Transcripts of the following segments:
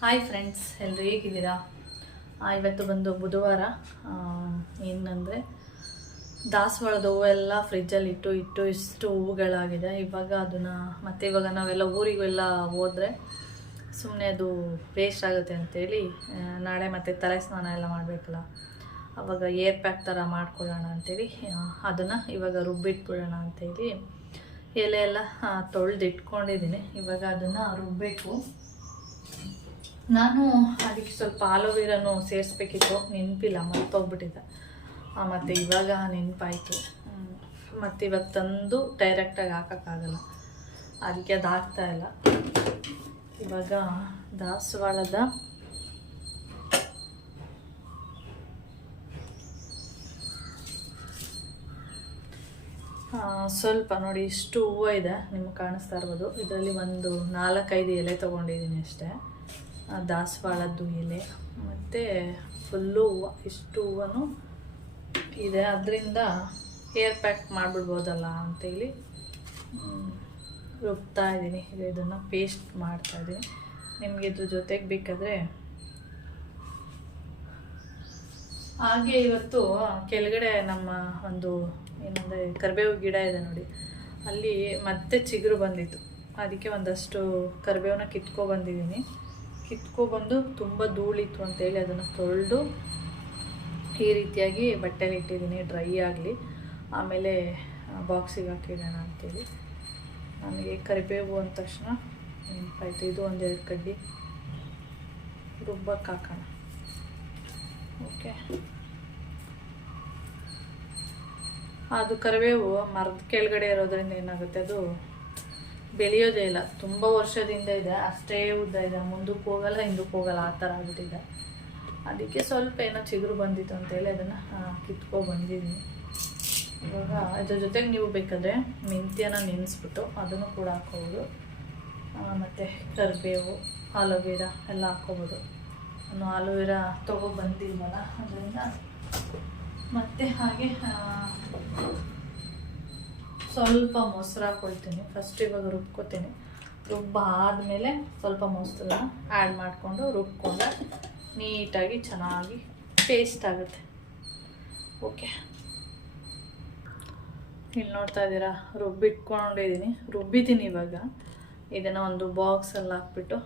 Hi friends ಎಲ್ಲರೂ ಹೇಗಿದ್ದೀರಾ? ಇವತ್ತು ಬಂದು ಬುಧವಾರ. ಏನಂದರೆ, ದಾಸವಾಳದ ಹೂವೆಲ್ಲ ಫ್ರಿಜ್ಜಲ್ಲಿ ಇಟ್ಟು ಇಟ್ಟು ಇಷ್ಟು ಹೂವುಗಳಾಗಿದೆ. ಇವಾಗ ಅದನ್ನು ಮತ್ತೆ ಇವಾಗ ನಾವೆಲ್ಲ ಊರಿಗೆಲ್ಲ ಹೋದರೆ ಸುಮ್ಮನೆ ಅದು ವೇಸ್ಟ್ ಆಗುತ್ತೆ ಅಂತೇಳಿ ನಾಳೆ ಮತ್ತೆ ತಲೆ ಸ್ನಾನ ಎಲ್ಲ ಮಾಡಬೇಕಲ್ಲ. ಅವಾಗ ಏರ್ ಪ್ಯಾಕ್ ಥರ ಮಾಡ್ಕೊಳ್ಳೋಣ ಅಂತೇಳಿ ಅದನ್ನು ಇವಾಗ ರುಬ್ಬಿಟ್ಬಿಡೋಣ ಅಂತೇಳಿ ಎಲೆ ಎಲ್ಲ ತೊಳೆದಿಟ್ಕೊಂಡಿದ್ದೀನಿ. ಇವಾಗ ಅದನ್ನು ರುಬ್ಬಬೇಕು ನಾನು ಅದಕ್ಕೆ ಸ್ವಲ್ಪ ಆಲೋವೆರಾನು ಸೇರಿಸ್ಬೇಕಿತ್ತು, ನೆನಪಿಲ್ಲ, ಮರ್ತೋಗ್ಬಿಟ್ಟಿದೆ. ಮತ್ತು ಇವಾಗ ನೆನಪಾಯಿತು. ಮತ್ತು ಇವಾಗ ತಂದು ಡೈರೆಕ್ಟಾಗಿ ಹಾಕೋಕ್ಕಾಗಲ್ಲ. ಅದಕ್ಕೆ ಅದು ಇಲ್ಲ. ಇವಾಗ ದಾಸವಾಳದ ಸ್ವಲ್ಪ ನೋಡಿ ಇಷ್ಟು ಹೂವು ಇದೆ, ನಿಮ್ಗೆ ಕಾಣಿಸ್ತಾ ಇರ್ಬೋದು. ಇದರಲ್ಲಿ ಒಂದು ನಾಲ್ಕೈದು ಎಲೆ ತೊಗೊಂಡಿದ್ದೀನಿ ಅಷ್ಟೇ. ದಾಸವಾಳದ್ದು ಎಲೆ. ಮತ್ತು ಫುಲ್ಲು ಹೂವು ಇಷ್ಟು ಹೂವು ಇದೆ. ಅದರಿಂದ ಹೇರ್ ಪ್ಯಾಕ್ ಮಾಡಿಬಿಡ್ಬೋದಲ್ಲ ಅಂತೇಳಿ ರುಬ್ತಾ ಇದ್ದೀನಿ. ಇದನ್ನು ಪೇಸ್ಟ್ ಮಾಡ್ತಾ ಇದ್ದೀನಿ. ನಿಮಗೆ ಇದ್ರ ಜೊತೆಗೆ ಬೇಕಾದರೆ ಹಾಗೆ ಇವತ್ತು ಕೆಳಗಡೆ ನಮ್ಮ ಒಂದು ಏನಂದರೆ ಕರಿಬೇವು ಗಿಡ ಇದೆ ನೋಡಿ, ಅಲ್ಲಿ ಮತ್ತೆ ಚಿಗುರು ಬಂದಿತ್ತು. ಅದಕ್ಕೆ ಒಂದಷ್ಟು ಕರಿಬೇವನ್ನ ಕಿತ್ಕೊ ಬಂದಿದ್ದೀನಿ. ಕಿತ್ಕೊಬಂದು ತುಂಬ ಧೂಳಿತ್ತು ಅಂತೇಳಿ ಅದನ್ನು ತೊಳೆದು ಈ ರೀತಿಯಾಗಿ ಬಟ್ಟೆಲಿ ಇಟ್ಟಿದ್ದೀನಿ, ಡ್ರೈ ಆಗಲಿ. ಆಮೇಲೆ ಬಾಕ್ಸಿಗೆ ಹಾಕಿಡೋಣ ಅಂತೇಳಿ. ನನಗೆ ಕರಿಬೇವು ಅಂದ ತಕ್ಷಣ ಇಂಪಾಯ್ತು ಇದು ಒಂದೆರಡು ಕಡ್ಡಿ. ರುಬ್ಬಕ್ಕೆ ಹಾಕೋಣ. ಓಕೆ. ಅದು ಕರಿಬೇವು ಮರದ ಕೆಳಗಡೆ ಇರೋದ್ರಿಂದ ಏನಾಗುತ್ತೆ? ಅದು ಬೆಳೆಯೋದೇ ಇಲ್ಲ. ತುಂಬ ವರ್ಷದಿಂದ ಇದೆ. ಅಷ್ಟೇ ಉದ್ದ ಇದೆ. ಮುಂದಕ್ಕೆ ಹೋಗಲ್ಲ, ಹಿಂದಕ್ಕೆ ಹೋಗಲ್ಲ. ಆ ಥರ ಆಗ್ಬಿಟ್ಟಿದೆ. ಅದಕ್ಕೆ ಸ್ವಲ್ಪ ಏನೋ ಚಿಗುರು ಬಂದಿತ್ತು ಅಂತೇಳಿ ಅದನ್ನು ಕಿತ್ಕೊ ಬಂದಿದ್ದೀನಿ. ಇವಾಗ ಅದ್ರ ಜೊತೆಗೆ ನೀವು ಬೇಕಾದರೆ ಮೆಂತ್ಯನ ನೆನೆಸ್ಬಿಟ್ಟು ಅದನ್ನು ಕೂಡ ಹಾಕೋಬೋದು ಮತ್ತು ಕರಿಬೇವು ಆಲೋವೆರಾ ಎಲ್ಲ ಹಾಕೋಬೋದು ನಾನು ಆಲೋವೆರಾ ತೊಗೊಬಂದಿಲ್ವಲ್ಲ ಅದರಿಂದ ಮತ್ತು ಹಾಗೆ ಸ್ವಲ್ಪ ಮೊಸರು ಹಾಕೊಳ್ತೀನಿ. ಫಸ್ಟ್ ಇವಾಗ ರುಬ್ಕೋತೀನಿ. ರುಬ್ಬ ಆದಮೇಲೆ ಸ್ವಲ್ಪ ಮೊಸರನ್ನ ಆ್ಯಡ್ ಮಾಡಿಕೊಂಡು ರುಬ್ಕೊಂಡ್ರೆ ನೀಟಾಗಿ ಚೆನ್ನಾಗಿ ಪೇಸ್ಟ್ ಆಗುತ್ತೆ. ಓಕೆ ಇಲ್ಲಿ ನೋಡ್ತಾ ಇದ್ದೀರಾ? ರುಬ್ಬಿಟ್ಕೊಂಡಿದ್ದೀನಿ. ರುಬ್ಬಿದ್ದೀನಿ ಇವಾಗ. ಇದನ್ನು ಒಂದು ಬಾಕ್ಸಲ್ಲಿ ಹಾಕ್ಬಿಟ್ಟು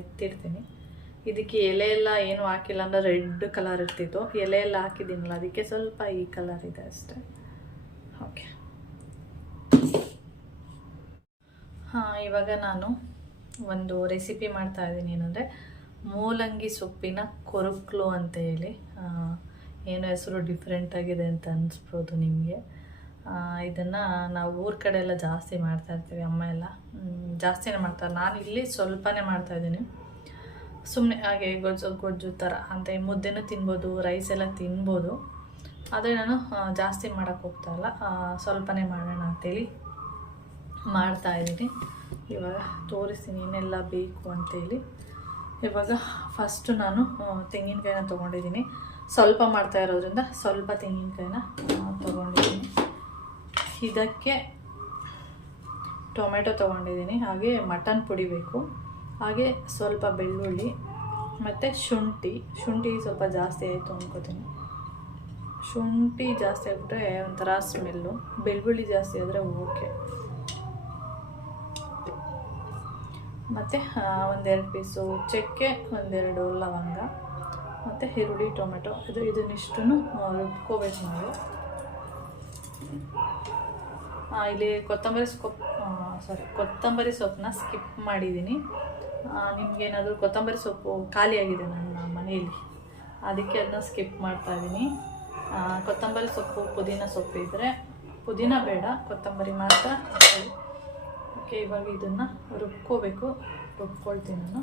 ಎತ್ತಿರ್ತೀನಿ ಇದಕ್ಕೆ ಎಲೆ ಎಲ್ಲ ಏನು ಹಾಕಿಲ್ಲ ಅಂದರೆ ರೆಡ್ ಕಲರ್ ಇರ್ತಿತ್ತು. ಎಲೆ ಎಲ್ಲ ಹಾಕಿದ್ದೀನಲ್ಲ, ಅದಕ್ಕೆ ಸ್ವಲ್ಪ ಈ ಕಲರ್ ಇದೆ ಅಷ್ಟೇ. ಓಕೆ ಹಾಂ ಇವಾಗ ನಾನು ಒಂದು ರೆಸಿಪಿ ಮಾಡ್ತಾ ಇದ್ದೀನಿ ಏನಂದರೆ ಮೂಲಂಗಿ ಸೊಪ್ಪಿನ ಕೊರುಕ್ಲು ಅಂತ ಹೇಳಿ. ಏನು ಹೆಸರು ಡಿಫ್ರೆಂಟಾಗಿದೆ ಅಂತ ಅನಿಸ್ಬೋದು ನಿಮಗೆ. ಇದನ್ನು ನಾವು ಊರ ಕಡೆ ಎಲ್ಲ ಜಾಸ್ತಿ ಮಾಡ್ತಾಯಿರ್ತೀವಿ ಅಮ್ಮ ಎಲ್ಲ. ಜಾಸ್ತಿನೇ ಮಾಡ್ತಾರೆ. ನಾನು ಇಲ್ಲಿ ಸ್ವಲ್ಪನೇ ಮಾಡ್ತಾ ಇದ್ದೀನಿ. ಸುಮ್ಮನೆ ಹಾಗೆ ಗೊಜ್ಜು ಗೊಜ್ಜು ಥರ ಅಂತ ಮುದ್ದೆನೂ ತಿನ್ಬೋದು ರೈಸ್ ಎಲ್ಲ ತಿನ್ಬೋದು. ಆದರೆ ನಾನು ಜಾಸ್ತಿ ಮಾಡೋಕ್ಕೆ ಹೋಗ್ತಾ ಇಲ್ಲ. ಆ, ಸ್ವಲ್ಪನೇ ಮಾಡೋಣ ಅಂತೇಳಿ ಮಾಡ್ತಾ ಇದ್ದೀನಿ. ಇವಾಗ ತೋರಿಸ್ತೀನಿ ಏನೆಲ್ಲ ಬೇಕು ಅಂತೇಳಿ. ಇವಾಗ ಫಸ್ಟು ನಾನು ತೆಂಗಿನಕಾಯಿನ ತೊಗೊಂಡಿದ್ದೀನಿ. ಸ್ವಲ್ಪ ಮಾಡ್ತಾ ಇರೋದ್ರಿಂದ ಸ್ವಲ್ಪ ತೆಂಗಿನಕಾಯಿನ ತೊಗೊಂಡಿದ್ದೀನಿ. ಇದಕ್ಕೆ ಟೊಮೆಟೊ ತೊಗೊಂಡಿದ್ದೀನಿ. ಹಾಗೆ ಮಟನ್ ಪುಡಿ ಬೇಕು. ಹಾಗೆ ಸ್ವಲ್ಪ ಬೆಳ್ಳುಳ್ಳಿ, ಮತ್ತು ಶುಂಠಿ. ಶುಂಠಿ ಸ್ವಲ್ಪ ಜಾಸ್ತಿ ಆಯಿತು ಅಂದ್ಕೋತೀನಿ ಶುಂಠಿ ಜಾಸ್ತಿ ಆಗಿಬಿಟ್ರೆ ಒಂಥರ ಸ್ಮೆಲ್ಲು ಬೆಳ್ಳುಳ್ಳಿ ಜಾಸ್ತಿ ಆದರೆ ಓಕೆ ಮತ್ತು ಒಂದೆರಡು ಪೀಸು ಚಕ್ಕೆ, ಒಂದೆರಡು ಲವಂಗ, ಮತ್ತು ಈರುಳ್ಳಿ, ಟೊಮೆಟೊ. ಇದು ಇದನ್ನಿಷ್ಟು ರುಬ್ಕೋಬೇಕು ನಾವು. ಇಲ್ಲಿ ಕೊತ್ತಂಬರಿ ಸೊಪ್ಪು ಸಾರಿ ಕೊತ್ತಂಬರಿ ಸೊಪ್ಪನ್ನ ಸ್ಕಿಪ್ ಮಾಡಿದ್ದೀನಿ. ನಿಮಗೇನಾದರೂ ಕೊತ್ತಂಬರಿ ಸೊಪ್ಪು ಖಾಲಿಯಾಗಿದೆ ನನ್ನ ಮನೆಯಲ್ಲಿ. ಅದಕ್ಕೆ ಅದನ್ನ ಸ್ಕಿಪ್ ಮಾಡ್ತಾ ಇದ್ದೀನಿ ಕೊತ್ತಂಬರಿ ಸೊಪ್ಪು ಪುದೀನ ಸೊಪ್ಪು ಇದ್ದರೆ ಪುದೀನ ಬೇಡ, ಕೊತ್ತಂಬರಿ ಮಾತ್ರ. ಓಕೆ ಇವಾಗ ಇದನ್ನು ರುಬ್ಕೋಬೇಕು. ರುಬ್ಕೊಳ್ತೀನಿ ನಾನು.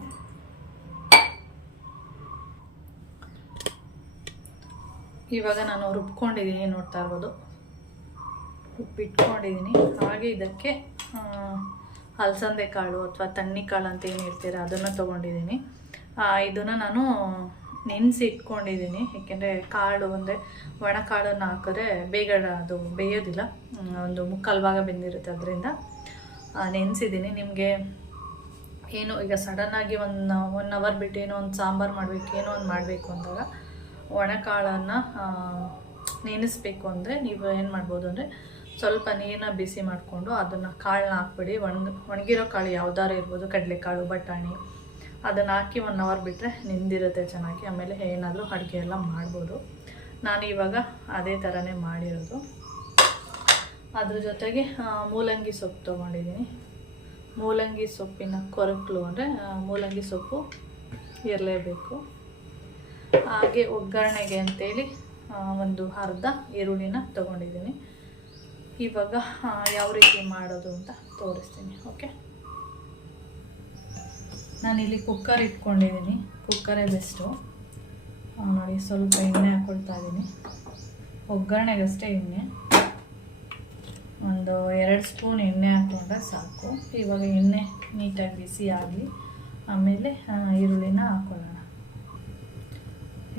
ಇವಾಗ ನಾನು ರುಬ್ಕೊಂಡಿದ್ದೀನಿ, ನೋಡ್ತಾ ಇರ್ಬೋದು. ರುಬ್ಬಿಟ್ಕೊಂಡಿದ್ದೀನಿ ಹಾಗೆ ಇದಕ್ಕೆ ಅಲಸಂದೆ ಕಾಳು ಅಥವಾ ತಣ್ಣಿ ಕಾಳು ಅಂತ ಏನು ಹೇಳ್ತೀರ, ಅದನ್ನು ತೊಗೊಂಡಿದ್ದೀನಿ. ಇದನ್ನು ನಾನು ನೆನೆಸಿ ಇಟ್ಕೊಂಡಿದ್ದೀನಿ ಏಕೆಂದರೆ ಕಾಳು ಅಂದರೆ ಒಣ ಕಾಳನ್ನು ಹಾಕಿದ್ರೆ ಬೇಗ ಅದು ಬೇಯೋದಿಲ್ಲ. ಒಂದು ಮುಕ್ಕಾಲು ಭಾಗ ಬೆಂದಿರುತ್ತೆ ಅದರಿಂದ. ನೆನೆಸಿದ್ದೀನಿ ನಿಮಗೆ ಏನು ಈಗ ಸಡನ್ನಾಗಿ ಒಂದು ಒನ್ ಅವರ್ ಬಿಟ್ಟು ಏನೋ ಒಂದು ಸಾಂಬಾರು ಮಾಡಬೇಕು, ಏನೋ ಒಂದು ಮಾಡಬೇಕು ಅಂದಾಗ ಒಣಕಾಳನ್ನು ನೆನೆಸ್ಬೇಕು ಅಂದರೆ ನೀವು ಏನು ಮಾಡ್ಬೋದು ಅಂದರೆ ಸ್ವಲ್ಪ ನೀರನ್ನ ಬಿಸಿ ಮಾಡಿಕೊಂಡು ಅದನ್ನು ಕಾಳನ್ನ ಹಾಕ್ಬಿಡಿ. ಒಣ ಒಣಗಿರೋ ಕಾಳು ಯಾವ್ದಾರು ಇರ್ಬೋದು. ಕಡಲೆಕಾಳು, ಬಟಾಣಿ ಅದನ್ನು ಹಾಕಿ ಒನ್ ಅವರ್ ಬಿಟ್ಟರೆ ನಿಂದಿರುತ್ತೆ ಚೆನ್ನಾಗಿ. ಆಮೇಲೆ ಏನಾದರೂ ಅಡುಗೆ ಎಲ್ಲ ಮಾಡ್ಬೋದು. ನಾನು ಇವಾಗ ಅದೇ ಥರನೇ ಮಾಡಿರೋದು. ಅದ್ರ ಜೊತೆಗೆ ಮೂಲಂಗಿ ಸೊಪ್ಪು ತೊಗೊಂಡಿದ್ದೀನಿ. ಮೂಲಂಗಿ ಸೊಪ್ಪಿನ ಕೊರಕಲು ಅಂದರೆ ಮೂಲಂಗಿ ಸೊಪ್ಪು ಇರಲೇಬೇಕು. ಹಾಗೆ ಒಗ್ಗರಣೆಗೆ ಅಂತೇಳಿ ಒಂದು ಅರ್ಧ ಈರುಳ್ಳಿನ ತೊಗೊಂಡಿದ್ದೀನಿ. ಇವಾಗ ಯಾವ ರೀತಿ ಮಾಡೋದು ಅಂತ ತೋರಿಸ್ತೀನಿ, ಓಕೆ? ನಾನಿಲ್ಲಿ ಕುಕ್ಕರ್ ಇಟ್ಕೊಂಡಿದ್ದೀನಿ. ಕುಕ್ಕರೇ ಬೆಸ್ಟು ನೋಡಿ, ಸ್ವಲ್ಪ ಎಣ್ಣೆ ಹಾಕ್ಕೊಳ್ತಾ ಇದ್ದೀನಿ. ಒಗ್ಗರಣೆಗಷ್ಟೇ ಎಣ್ಣೆ. ಒಂದು ಎರಡು ಸ್ಪೂನ್ ಎಣ್ಣೆ ಹಾಕ್ಕೊಂಡ್ರೆ ಸಾಕು. ಇವಾಗ ಎಣ್ಣೆ ನೀಟಾಗಿ ಬಿಸಿ ಆಗಲಿ ಆಮೇಲೆ ಈರುಳ್ಳಿನ ಹಾಕ್ಕೊಳ್ಳೋಣ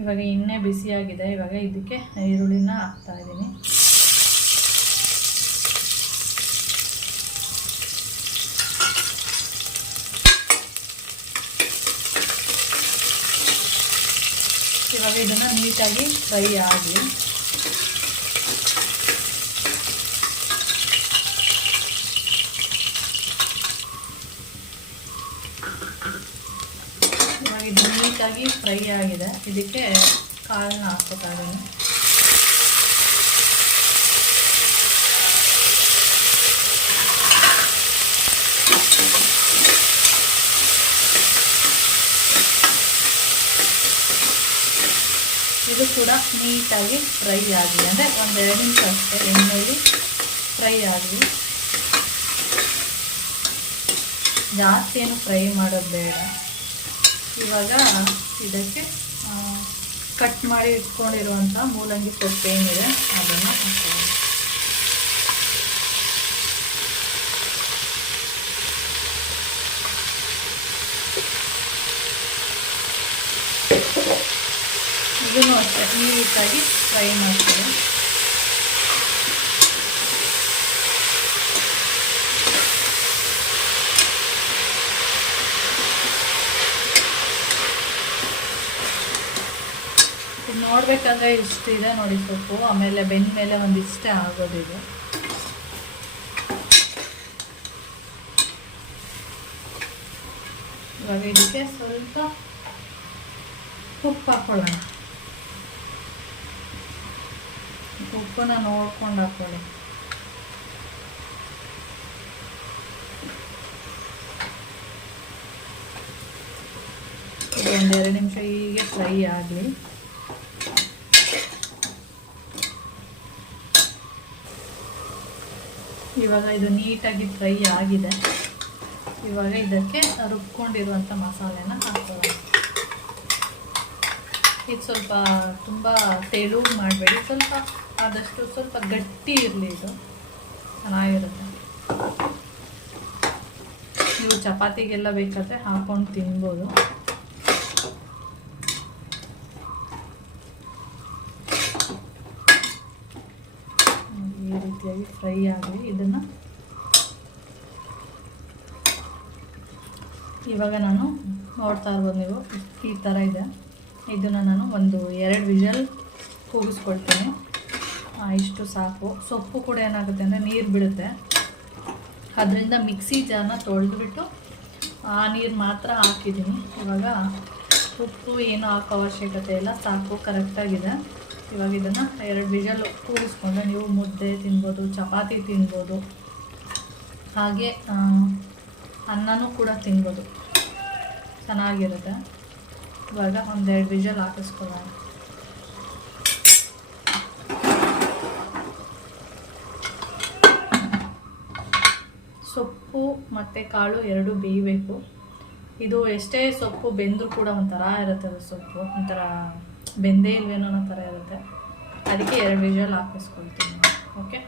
ಇವಾಗ ಎಣ್ಣೆ ಬಿಸಿಯಾಗಿದೆ ಇವಾಗ ಇದಕ್ಕೆ ಈರುಳ್ಳಿನ ಹಾಕ್ತಾ ಇದ್ದೀನಿ. ಇವಾಗ ಇದನ್ನು ನೀಟಾಗಿ ಫ್ರೈ ಆಗಲಿ ಇವಾಗ ನೀಟಾಗಿ ಫ್ರೈ ಆಗಿದೆ. ಇದಕ್ಕೆ ಕಾಳನ್ನ ಹಾಕ್ಕೊತಾ ಇದು ಕೂಡ ನೀಟಾಗಿ ಫ್ರೈ ಆಗಿದೆ. ಅಂದರೆ ಒಂದೆರಡು ನಿಮಿಷ ಅಷ್ಟೇ ಎಣ್ಣೆಯಲ್ಲಿ ಫ್ರೈ ಆಗಲಿ ಜಾಸ್ತಿ ಏನು ಫ್ರೈ ಮಾಡೋದು ಬೇಡ. ಇವಾಗ ಇದಕ್ಕೆ ಕಟ್ ಮಾಡಿ ಇಟ್ಕೊಂಡಿರುವಂಥ ಮೂಲಂಗಿ ಸೊಪ್ಪು ಏನಿದೆ ಅದನ್ನು ಹಾಕ್ತೀವಿ ಇದನ್ನು ಅಷ್ಟೇ ನೀಟಾಗಿ ಫ್ರೈ ಮಾಡ್ತೀನಿ ಇದು ನೋಡ್ಬೇಕಾದ್ರೆ ಇಷ್ಟಿದೆ ನೋಡಿ ಸೊಪ್ಪು. ಆಮೇಲೆ ಬೆಂದ ಮೇಲೆ ಒಂದಿಷ್ಟೇ ಆಗೋದಿದೆ ಇವಾಗ ಇದಕ್ಕೆ ಸ್ವಲ್ಪ ಉಪ್ಪು ಹಾಕೊಳ್ಳೋಣ. ಉಪ್ಪನ್ನ ನೋಡ್ಕೊಂಡು ಹಾಕೊಳ್ಳಿ. ಒಂದು ಎರಡು ನಿಮಿಷ ಹೀಗೆ ಫ್ರೈ ಆಗಲಿ. ಇವಾಗ ಇದು ನೀಟಾಗಿ ಫ್ರೈ ಆಗಿದೆ. ಇವಾಗ ಇದಕ್ಕೆ ರುಬ್ಕೊಂಡಿರುವಂಥ ಮಸಾಲೆನ ಹಾಕೋಣ. ಇದು ಸ್ವಲ್ಪ ತುಂಬ ತೆಳು ಮಾಡಬೇಡಿ. ಸ್ವಲ್ಪ ಆದಷ್ಟು ಸ್ವಲ್ಪ ಗಟ್ಟಿ ಇರಲಿ ಇದು. ಚೆನ್ನಾಗಿರುತ್ತೆ. ನೀವು ಚಪಾತಿಗೆಲ್ಲ ಬೇಕಾದರೆ ಹಾಕೊಂಡು ತಿನ್ಬೋದು ಈ ರೀತಿಯಾಗಿ ಫ್ರೈ ಆಗಲಿ ಇದನ್ನು ಇವಾಗ ನಾನು ನೋಡ್ತಾ ಇರ್ಬೋದು ನೀವು, ಈ ಥರ ಇದೆ. ಇದನ್ನು ನಾನು ಒಂದು ಎರಡು ವಿಷಲ್ ಕೂಗಿಸ್ಕೊಳ್ತೀನಿ. ಇಷ್ಟು ಸಾಕು. ಸೊಪ್ಪು ಕೂಡ ಏನಾಗುತ್ತೆ ಅಂದರೆ ನೀರು ಬಿಡುತ್ತೆ. ಅದರಿಂದ ಮಿಕ್ಸಿ ಜಾರನ್ನ ತೊಳೆದುಬಿಟ್ಟು ಆ ನೀರು ಮಾತ್ರ ಹಾಕಿದ್ದೀನಿ. ಇವಾಗ ಉಪ್ಪು ಏನು ಹಾಕೋ ಅವಶ್ಯಕತೆ ಇಲ್ಲ, ಸಾಕು ಕರೆಕ್ಟಾಗಿದೆ ಇವಾಗ ಇದನ್ನು ಎರಡು ವಿಜಲ್ ಕೂಗಿಸ್ಕೊಂಡ್ರೆ ನೀವು ಮುದ್ದೆ ತಿನ್ಬೋದು, ಚಪಾತಿ ತಿನ್ಬೋದು, ಹಾಗೆ ಅನ್ನನೂ ಕೂಡ ತಿನ್ಬೋದು. ಚೆನ್ನಾಗಿರುತ್ತೆ. ಇವಾಗ ಒಂದೆರಡು ವಿಜಲ್ ಹಾಕಿಸ್ಕೊಳ್ಳೋಣ. ಸೊಪ್ಪು ಮತ್ತು ಕಾಳು ಎರಡು ಬೇಯಬೇಕು. ಇದು ಎಷ್ಟೇ ಸೊಪ್ಪು ಬೆಂದರೂ ಕೂಡ ಒಂಥರ ಇರುತ್ತೆ ಸೊಪ್ಪು, ಒಂಥರ ಬೆಂದೇ ಇಲ್ವೇನೋ ಅನ್ನೋ ಥರ ಇರುತ್ತೆ. ಅದಕ್ಕೆ ಎರಡು ವಿಜುವಲ್ ಹಾಕಿಸ್ಕೊಳ್ತೀನಿ. ಓಕೆ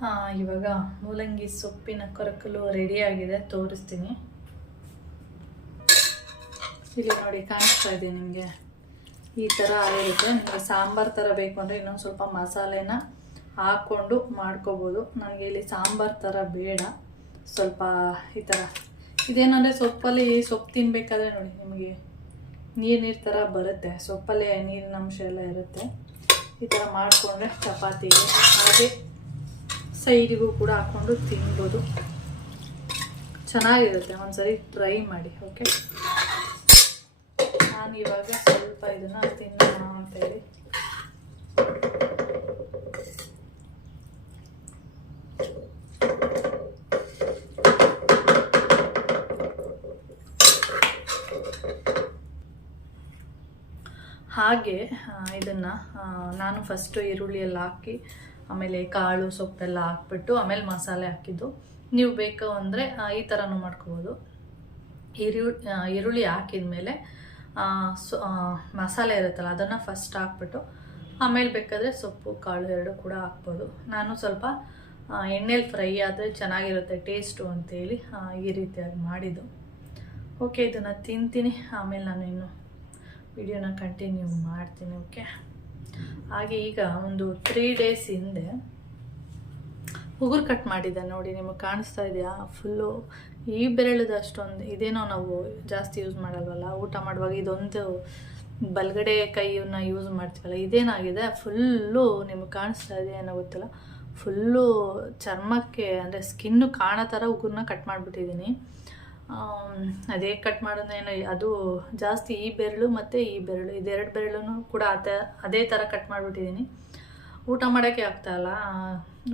ಹಾಂ, ಇವಾಗ ಮೂಲಂಗಿ ಸೊಪ್ಪಿನ ಕೊರಕಲು ರೆಡಿಯಾಗಿದೆ ತೋರಿಸ್ತೀನಿ. ಇಲ್ಲಿ ನೋಡಿ, ಕಾಣಿಸ್ತಾ ಇದೆ ನಿಮಗೆ. ಈ ಥರ ಆಗಿರುತ್ತೆ. ನಿಮಗೆ ಸಾಂಬಾರು ಥರ ಬೇಕು ಅಂದರೆ ಇನ್ನೊಂದು ಸ್ವಲ್ಪ ಮಸಾಲೆನ ಹಾಕ್ಕೊಂಡು ಮಾಡ್ಕೋಬೋದು. ನನಗೆ ಇಲ್ಲಿ ಸಾಂಬಾರು ಥರ ಬೇಡ. ಸ್ವಲ್ಪ ಈ ಥರ ಇದೇನಂದರೆ ಸೊಪ್ಪಲ್ಲಿ ಸೊಪ್ಪು ತಿನ್ನಬೇಕಾದ್ರೆ ನೋಡಿ, ನಿಮಗೆ ನೀರು ನೀರು ಥರ ಬರುತ್ತೆ. ಸೊಪ್ಪಲ್ಲೇ ನೀರಿನ ಅಂಶ ಎಲ್ಲ ಇರುತ್ತೆ. ಈ ಥರ ಮಾಡಿಕೊಂಡ್ರೆ ಚಪಾತಿಗೆ ಹಾಗೆ ಸೈಡಿಗೂ ಕೂಡ ಹಾಕ್ಕೊಂಡು ತಿನ್ಬೋದು. ಚೆನ್ನಾಗಿರುತ್ತೆ, ಒಂದ್ಸರಿ ಟ್ರೈ ಮಾಡಿ, ಓಕೆ? ನಾನು ಇವಾಗ ಸ್ವಲ್ಪ ಇದನ್ನು ತಿನ್ನೋಣ ಅಂತೇಳಿ ಹಾಗೆ ಇದನ್ನು ನಾನು ಫಸ್ಟು ಈರುಳ್ಳಿಯೆಲ್ಲ ಹಾಕಿ ಆಮೇಲೆ ಕಾಳು ಸೊಪ್ಪೆಲ್ಲ ಹಾಕ್ಬಿಟ್ಟು ಆಮೇಲೆ ಮಸಾಲೆ ಹಾಕಿದ್ದು. ನೀವು ಬೇಕು ಅಂದರೆ ಈ ಥರನೂ ಮಾಡ್ಕೋಬೋದು. ಈರುಳ್ಳಿ ಈರುಳ್ಳಿ ಹಾಕಿದ್ಮೇಲೆ ಆ, ಸೊ ಮಸಾಲೆ ಇರುತ್ತಲ್ಲ ಅದನ್ನು ಫಸ್ಟ್ ಹಾಕ್ಬಿಟ್ಟು ಆಮೇಲೆ ಬೇಕಾದರೆ ಸೊಪ್ಪು ಕಾಳು ಎರಡು ಕೂಡ ಹಾಕ್ಬೋದು. ನಾನು ಸ್ವಲ್ಪ ಎಣ್ಣೆಲಿ ಫ್ರೈ ಆದರೆ ಚೆನ್ನಾಗಿರುತ್ತೆ ಟೇಸ್ಟು ಅಂತೇಳಿ ಈ ರೀತಿಯಾಗಿ ಮಾಡಿದ್ದು. ಓಕೆ ಇದನ್ನು ತಿಂತೀನಿ. ಆಮೇಲೆ ನಾನು ಇನ್ನು ವಿಡಿಯೋನ ಕಂಟಿನ್ಯೂ ಮಾಡ್ತೀನಿ ಓಕೆ ಹಾಗೆ ಈಗ ಒಂದು ತ್ರೀ ಡೇಸ್ ಹಿಂದೆ ಉಗುರು ಕಟ್ ಮಾಡಿದ್ದೆ ನೋಡಿ, ನಿಮಗೆ ಕಾಣಿಸ್ತಾ ಇದೆಯಾ? ಫುಲ್ಲು ಈ ಬೆರಳದಷ್ಟೊಂದು ಇದೇನೋ ನಾವು ಜಾಸ್ತಿ ಯೂಸ್ ಮಾಡಲ್ವಲ್ಲ? ಊಟ ಮಾಡುವಾಗ ಇದೊಂದು ಬಲಗಡೆ ಕೈಯನ್ನ ಯೂಸ್ ಮಾಡ್ತೀವಲ್ಲ, ಇದೇನಾಗಿದೆ? ಫುಲ್ಲು ನಿಮಗೆ ಕಾಣಿಸ್ತಾ ಇದೆ ಏನೋ ಗೊತ್ತಿಲ್ಲ? ಫುಲ್ಲು ಚರ್ಮಕ್ಕೆ, ಅಂದರೆ ಸ್ಕಿನ್ನು ಕಾಣೋ ಥರ ಉಗುರನ್ನ ಕಟ್ ಮಾಡಿಬಿಟ್ಟಿದ್ದೀನಿ. ಅದೇ ಕಟ್ ಮಾಡೋದೇನೋ, ಅದು ಜಾಸ್ತಿ ಈ ಬೆರಳು ಮತ್ತು ಈ ಬೆರಳು ಇದೆರಡು ಬೆರಳು ಕೂಡ ಅದ, ಅದೇ ಥರ ಕಟ್ ಮಾಡಿಬಿಟ್ಟಿದ್ದೀನಿ ಊಟ ಮಾಡೋಕ್ಕೆ ಆಗ್ತಾಯಿಲ್ಲ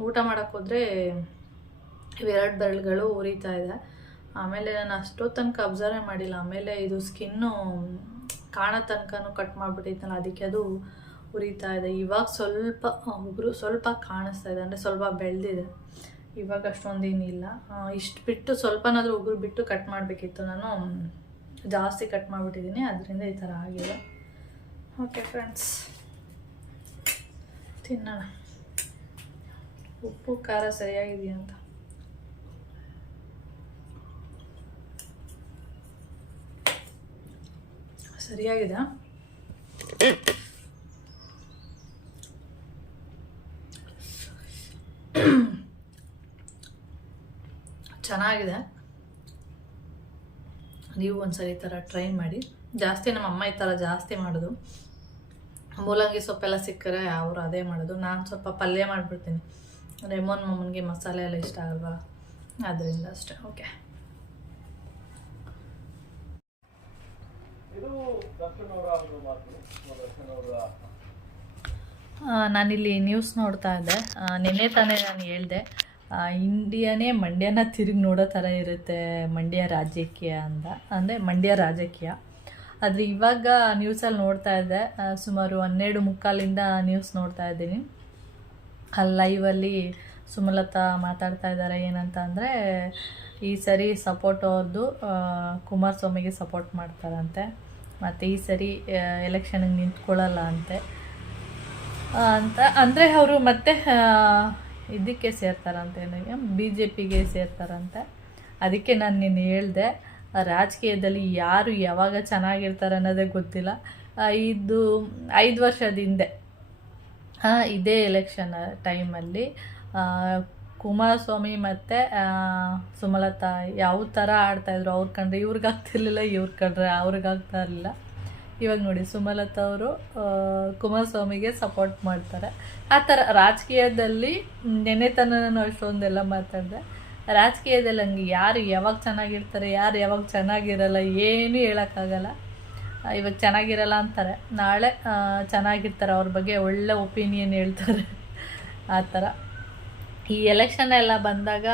ಊಟ ಮಾಡೋಕ್ಕೆ ಹೋದರೆ ಇವೆರಡು ಬೆರಳುಗಳು ಉರಿತಾ ಇದೆ. ಆಮೇಲೆ ನಾನು ಅಷ್ಟೋ ತನಕ ಅಬ್ಸರ್ವೇ ಮಾಡಿಲ್ಲ. ಆಮೇಲೆ ಇದು ಸ್ಕಿನ್ನು ಕಾಣೋ ತನಕನೂ ಕಟ್ ಮಾಡಿಬಿಟ್ಟಿದ್ನಲ್ಲ ಅದಕ್ಕೆ ಅದು ಉರಿತಾ ಇದೆ. ಇವಾಗ ಸ್ವಲ್ಪ ಉಗುರು ಸ್ವಲ್ಪ ಕಾಣಿಸ್ತಾ ಇದೆ, ಅಂದರೆ ಸ್ವಲ್ಪ ಬೆಳೆದಿದೆ. ಇವಾಗ ಅಷ್ಟೊಂದೇನಿಲ್ಲ ಇಷ್ಟು ಬಿಟ್ಟು ಸ್ವಲ್ಪನಾದರೂ ಉಗುರು ಬಿಟ್ಟು ಕಟ್ ಮಾಡಬೇಕಿತ್ತು ನಾನು. ಜಾಸ್ತಿ ಕಟ್ ಮಾಡಿಬಿಟ್ಟಿದ್ದೀನಿ ಅದರಿಂದ ಈ ಥರ ಆಗಿದೆ. ಓಕೆ ಫ್ರೆಂಡ್ಸ್ ತಿನ್ನೋಣ. ಉಪ್ಪು, ಖಾರ ಸರಿಯಾಗಿದೆಯಾ ಅಂತ? ಸರಿಯಾಗಿದೆ ಚೆನ್ನಾಗಿದೆ. ನೀವು ಒಂದ್ಸರಿ ಈ ಥರ ಟ್ರೈ ಮಾಡಿ. ಜಾಸ್ತಿ ನಮ್ಮ ಅಮ್ಮ ಈ ಥರ ಜಾಸ್ತಿ ಮಾಡೋದು. ಮೂಲಂಗಿ ಸೊಪ್ಪೆಲ್ಲ ಸಿಕ್ಕರೆ ಅವರು ಅದೇ ಮಾಡೋದು. ನಾನು ಸ್ವಲ್ಪ ಪಲ್ಯ ಮಾಡಿಬಿಡ್ತೀನಿ. ರೆಮೋನ್ ಮಮ್ಮನಿಗೆ ಮಸಾಲೆ ಎಲ್ಲ ಇಷ್ಟ ಆಗಲ್ವಾ ಅದರಿಂದ ಅಷ್ಟೇ. ಓಕೆ ನಾನಿಲ್ಲಿ ನ್ಯೂಸ್ ನೋಡ್ತಾ ಇದ್ದೆ. ನಿನ್ನೆ ತಾನೇ ನಾನು ಹೇಳ್ದೆ. ಇಂಡಿಯಾನೇ ಮಂಡ್ಯನ ತಿರುಗಿ ನೋಡೋ ಥರ ಇರುತ್ತೆ ಮಂಡ್ಯ ರಾಜಕೀಯ ಅಂತ. ಅಂದರೆ ಮಂಡ್ಯ ರಾಜಕೀಯ. ಆದರೆ ಇವಾಗ ನ್ಯೂಸಲ್ಲಿ ನೋಡ್ತಾ ಇದ್ದೆ ಸುಮಾರು ಹನ್ನೆರಡು ಮುಕ್ಕಾಲಿಂದ ನ್ಯೂಸ್ ನೋಡ್ತಾ ಇದ್ದೀನಿ. ಅಲ್ಲಿ ಲೈವಲ್ಲಿ ಸುಮಲತಾ ಮಾತಾಡ್ತಾ ಇದ್ದಾರೆ ಏನಂತ ಅಂದರೆ, ಈ ಸರಿ ಸಪೋರ್ಟ್ ಅವ್ರದ್ದು ಕುಮಾರಸ್ವಾಮಿಗೆ ಸಪೋರ್ಟ್ ಮಾಡ್ತಾರಂತೆ. ಮತ್ತು ಈ ಸರಿ ಎಲೆಕ್ಷನಿಗೆ ನಿಂತ್ಕೊಳ್ಳಲ್ಲ ಅಂತೆ. ಅಂತ, ಅಂದರೆ ಅವರು ಮತ್ತೆ ಇದಕ್ಕೆ ಸೇರ್ತಾರಂತೇನು? ಬಿ ಜೆ ಪಿಗೆ ಸೇರ್ತಾರಂತೆ? ಅದಕ್ಕೆ ನಾನು ನಿನ್ನೆ ಹೇಳ್ದೆ, ರಾಜಕೀಯದಲ್ಲಿ ಯಾರು ಯಾವಾಗ ಚೆನ್ನಾಗಿರ್ತಾರೆ ಅನ್ನೋದೇ ಗೊತ್ತಿಲ್ಲ. ಇದು ಐದು ವರ್ಷದ ಹಿಂದೆ ಇದೇ ಎಲೆಕ್ಷನ್ ಟೈಮಲ್ಲಿ ಕುಮಾರಸ್ವಾಮಿ ಮತ್ತು ಸುಮಲತಾ ಯಾವ ಥರ ಆಡ್ತಾಯಿದ್ರು ಅವ್ರ ಕಂಡ್ರೆ ಇವ್ರಿಗಾಗ್ತಿರ್ಲಿಲ್ಲ ಇವ್ರು ಇವ್ರ ಕಂಡ್ರೆ ಅವ್ರಿಗಾಗ್ತಾ ಇರಲಿಲ್ಲ. ಇವಾಗ ನೋಡಿ ಸುಮಲತಾ ಅವರು ಕುಮಾರಸ್ವಾಮಿಗೆ ಸಪೋರ್ಟ್ ಮಾಡ್ತಾರೆ. ಆ ಥರ ರಾಜಕೀಯದಲ್ಲಿ ನೆನೆತನ ನಾನು ಅಷ್ಟೊಂದೆಲ್ಲ ಮಾತಾಡಿದೆ. ರಾಜಕೀಯದಲ್ಲಿ ಹಂಗೆ ಯಾರು ಯಾವಾಗ ಚೆನ್ನಾಗಿರ್ತಾರೆ, ಯಾರು ಯಾವಾಗ ಚೆನ್ನಾಗಿರಲ್ಲ ಏನೂ ಹೇಳೋಕ್ಕಾಗಲ್ಲ. ಇವಾಗ ಚೆನ್ನಾಗಿರಲ್ಲ ಅಂತಾರೆ. ನಾಳೆ ಚೆನ್ನಾಗಿರ್ತಾರೆ, ಅವ್ರ ಬಗ್ಗೆ ಒಳ್ಳೆ ಒಪಿನಿಯನ್ ಹೇಳ್ತಾರೆ. ಆ ಥರ. ಈ ಎಲೆಕ್ಷನ್ ಎಲ್ಲ ಬಂದಾಗ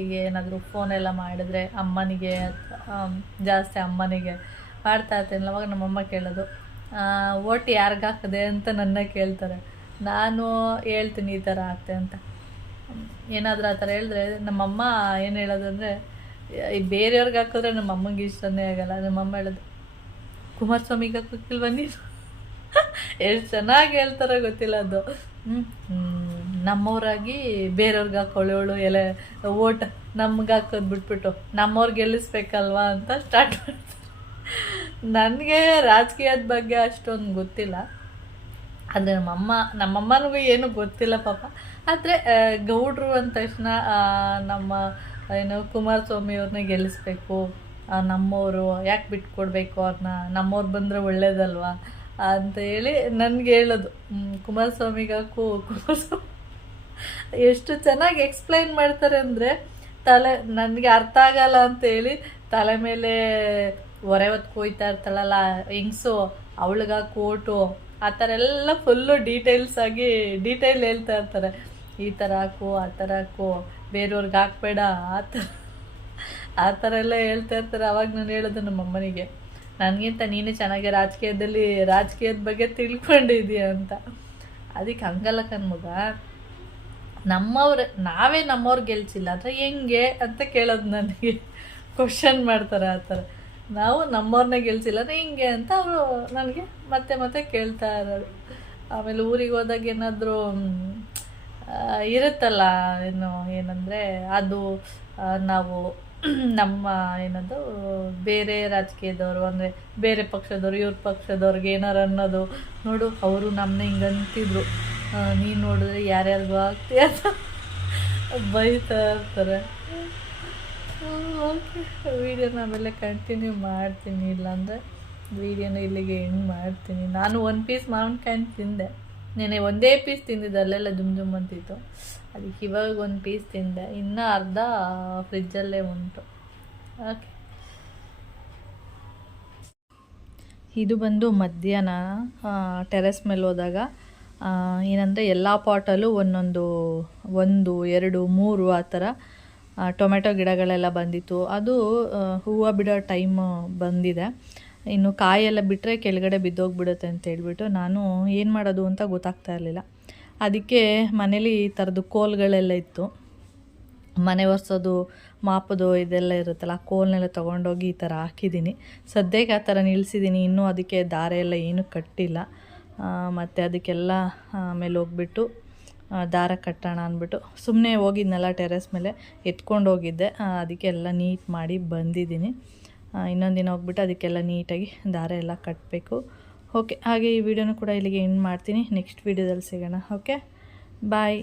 ಈಗ ಏನಾದರೂ ಫೋನೆಲ್ಲ ಮಾಡಿದ್ರೆ ಅಮ್ಮನಿಗೆ ಜಾಸ್ತಿ ಅಮ್ಮನಿಗೆ ಮಾಡ್ತಾ ಇರ್ತೀನಿ, ಅವಾಗ ನಮ್ಮಮ್ಮ ಕೇಳೋದು. ಓಟ್ ಯಾರಿಗೆ ಹಾಕಿದೆ ಅಂತ ನನ್ನ ಕೇಳ್ತಾರೆ. ನಾನು ಹೇಳ್ತೀನಿ ಈ ಥರ ಆಗ್ತೆ ಅಂತ. ಏನಾದರೂ ಆ ಥರ ಹೇಳಿದ್ರೆ ನಮ್ಮಮ್ಮ ಏನು ಹೇಳೋದು ಅಂದರೆ ಬೇರೆಯವ್ರಿಗೆ ಹಾಕಿದ್ರೆ ನಮ್ಮ ಅಮ್ಮಂಗೆ ಇಷ್ಟನೇ ಆಗಲ್ಲ ನಮ್ಮಮ್ಮ ಹೇಳೋದು. ಕುಮಾರಸ್ವಾಮಿಗೆ ಹಾಕೋಕ್ಕಿಲ್ವ ನೀನು? ಎಷ್ಟು ಚೆನ್ನಾಗಿ ಹೇಳ್ತಾರೋ ಗೊತ್ತಿಲ್ಲ ಅದು. ನಮ್ಮವ್ರಾಗಿ ಬೇರೆಯವ್ರಿಗೆ ಹಾಕೊಳ್ಳೋಳು ಎಲೆ, ಓಟ್ ನಮ್ಗೆ ಹಾಕೋದು ಬಿಟ್ಬಿಟ್ಟು ನಮ್ಮವ್ರು ಗೆಲ್ಲಿಸ್ಬೇಕಲ್ವಾ ಅಂತ ಸ್ಟಾರ್ಟ್ ಮಾಡ್ತಾರೆ. ನನಗೆ ರಾಜಕೀಯದ ಬಗ್ಗೆ ಅಷ್ಟೊಂದು ಗೊತ್ತಿಲ್ಲ. ಆದರೆ ನಮ್ಮಮ್ಮ, ನಮ್ಮಮ್ಮನಿಗೂ ಏನು ಗೊತ್ತಿಲ್ಲ ಪಾಪ. ಆದರೆ ಗೌಡ್ರು ಅಂದ ತಕ್ಷಣ ನಮ್ಮ, ಏನು, ಕುಮಾರಸ್ವಾಮಿ ಅವ್ರನ್ನ ಗೆಲ್ಲಿಸ್ಬೇಕು. ನಮ್ಮವರು ಯಾಕೆ ಬಿಟ್ಕೊಡ್ಬೇಕು ಅವ್ರನ್ನ ನಮ್ಮವ್ರು ಬಂದರೆ ಒಳ್ಳೇದಲ್ವಾ? ಅಂತ ಹೇಳಿ ನನಗೆ ಹೇಳೋದು. ಕುಮಾರಸ್ವಾಮಿಗಾಕು ಕುಮಾರಸ್ವಾಮಿಗೆ ಕುಮಾರಸ್ವಾಮಿ ಎಷ್ಟು ಚೆನ್ನಾಗಿ ಎಕ್ಸ್ಪ್ಲೈನ್ ಮಾಡ್ತಾರೆ ಅಂದರೆ ತಲೆ, ನನಗೆ ಅರ್ಥ ಆಗಲ್ಲ ಅಂತ ಹೇಳಿ ತಲೆ ಮೇಲೆ ಹೊರೆ ಹೊತ್ತು ಕೊಯ್ತಾ ಇರ್ತಾಳಲ್ಲ, ಹೆಂಗ್ಸು, ಅವಳಿಗ ಕೋಟು, ಆ ಥರ ಎಲ್ಲ ಫುಲ್ಲು ಡೀಟೇಲ್ಸ್ ಆಗಿ ಡೀಟೇಲ್ ಹೇಳ್ತಾ ಇರ್ತಾರೆ. ಈ ಥರ ಹಾಕು, ಆ ಥರ ಹಾಕು, ಬೇರೆಯವ್ರಿಗೆ ಹಾಕ್ಬೇಡ, ಆ ಥರ. ಆ ಥರ ಎಲ್ಲ ಹೇಳ್ತಾ ಇರ್ತಾರೆ. ಅವಾಗ ನಾನು ಹೇಳೋದು ನಮ್ಮ ಅಮ್ಮನಿಗೆ, ನನಗಿಂತ ನೀನು ಚೆನ್ನಾಗಿ ರಾಜಕೀಯದಲ್ಲಿ, ರಾಜಕೀಯದ ಬಗ್ಗೆ ತಿಳ್ಕೊಂಡಿದ್ದೀಯ ಅಂತ. ಅದಕ್ಕೆ ಹಂಗಲ್ಲ ಕಣ್ಮಗ. ನಮ್ಮವ್ರ, ನಾವೇ ನಮ್ಮವ್ರು ಗೆಲ್ಸಿಲ್ಲ ಅಂದರೆ ಹೆಂಗೆ ಅಂತ ಕೇಳೋದು ನನಗೆ. ಕ್ವಶನ್ ಮಾಡ್ತಾರೆ ಆ ಥರ. ನಾವು ನಮ್ಮವ್ರನ್ನ ಗೆಲ್ಸಿಲ್ಲ ಹಿಂಗೆ ಅಂತ ಅವರು ನನಗೆ ಮತ್ತೆ ಮತ್ತೆ ಕೇಳ್ತಾ ಇರೋರು ಆಮೇಲೆ ಊರಿಗೆ ಹೋದಾಗ ಏನಾದರೂ ಇರುತ್ತಲ್ಲ, ಏನು, ಏನಂದರೆ ಅದು ನಾವು ನಮ್ಮ ಏನದು, ಬೇರೆ ರಾಜಕೀಯದವರು, ಅಂದರೆ ಬೇರೆ ಪಕ್ಷದವ್ರು, ಇವ್ರ ಪಕ್ಷದವ್ರಿಗೆ ಏನಾರು ಅನ್ನೋದು ನೋಡು, ಅವರು ನಮ್ಮನ್ನ ಹಿಂಗೆ ಅಂತಿದ್ರು. ನೀನು ನೋಡಿದ್ರೆ ಯಾರ್ಯಾರಿಗೂ ಆಗ್ತೀಯ ಅಂತ ಬೈತಾ ಇರ್ತಾರೆ. ವೀಡಿಯೋನ ಆಮೇಲೆ ಕಂಟಿನ್ಯೂ ಮಾಡ್ತೀನಿ, ಇಲ್ಲಾಂದರೆ ವೀಡಿಯೋನ ಇಲ್ಲಿಗೆ ಎಂಡ್ ಮಾಡ್ತೀನಿ. ನಾನು ಒಂದು ಪೀಸ್ ಮಾವಿನಕಾಯಿ ತಿಂದೆ. ನೆನೆ ಒಂದೇ ಪೀಸ್ ತಿಂದಿದ್ದೆ, ಅಲ್ಲೆಲ್ಲ ಜುಮ್ ಜುಮ್ ಅಂತಿತ್ತು. ಅದಕ್ಕೆ ಇವಾಗ ಒಂದು ಪೀಸ್ ತಿಂದೆ. ಇನ್ನೂ ಅರ್ಧ ಫ್ರಿಜ್ಜಲ್ಲೇ ಉಂಟು. ಓಕೆ ಇದು ಬಂದು ಮಧ್ಯಾಹ್ನ ಟೆರೆಸ್ ಮೇಲೆ ಹೋದಾಗ ಏನಂದರೆ ಎಲ್ಲ ಪಾಟಲ್ಲೂ ಒಂದೊಂದು, ಒಂದು, ಎರಡು, ಮೂರು ಆ ಥರ ಟೊಮೆಟೊ ಗಿಡಗಳೆಲ್ಲ ಬಂದಿತ್ತು. ಅದು ಹೂವು ಬಿಡೋ ಟೈಮ್ ಬಂದಿದೆ. ಇನ್ನು ಕಾಯೆಲ್ಲ ಬಿಟ್ಟರೆ ಕೆಳಗಡೆ ಬಿದ್ದೋಗ್ಬಿಡುತ್ತೆ ಅಂತ ಹೇಳ್ಬಿಟ್ಟು ನಾನು ಏನು ಮಾಡೋದು ಅಂತ ಗೊತ್ತಾಗ್ತಾ ಇರಲಿಲ್ಲ. ಅದಕ್ಕೆ ಮನೇಲಿ ಈ ಥರದ್ದು ಕೋಲ್ಗಳೆಲ್ಲ ಇತ್ತು. ಮನೆ ಒರೆಸೋದು, ಮಾಪದು ಇದೆಲ್ಲ ಇರುತ್ತಲ್ಲ, ಆ ಕೋಲ್ನೆಲ್ಲ ತೊಗೊಂಡೋಗಿ ಈ ಥರ ಹಾಕಿದ್ದೀನಿ. ಸದ್ಯಕ್ಕೆ ಆ ಥರ ನಿಲ್ಲಿಸಿದ್ದೀನಿ ಇನ್ನೂ ಅದಕ್ಕೆ ದಾರ ಎಲ್ಲ ಏನೂ ಕಟ್ಟಿಲ್ಲ. ಮತ್ತು ಅದಕ್ಕೆಲ್ಲ ಆಮೇಲೆ ಹೋಗ್ಬಿಟ್ಟು ದಾರ ಕಟ್ಟೋಣ ಅಂದ್ಬಿಟ್ಟು ಸುಮ್ಮನೆ ಹೋಗಿದ್ನಲ್ಲ ಟೆರೆಸ್ ಮೇಲೆ ಎತ್ಕೊಂಡು ಹೋಗಿದ್ದೆ. ಅದಕ್ಕೆ ಎಲ್ಲ ನೀಟ್ ಮಾಡಿ ಬಂದಿದ್ದೀನಿ. ಇನ್ನೊಂದು ದಿನ ಹೋಗ್ಬಿಟ್ಟು ಅದಕ್ಕೆಲ್ಲ ನೀಟಾಗಿ ದಾರ ಎಲ್ಲ ಕಟ್ಟಬೇಕು ಓಕೆ, ಹಾಗೆ ಈ ವಿಡಿಯೋನು ಕೂಡ ಇಲ್ಲಿಗೆ ಎಂಡ್ ಮಾಡ್ತೀನಿ. ನೆಕ್ಸ್ಟ್ ವಿಡಿಯೋದಲ್ಲಿ ಸಿಗೋಣ. Okay bye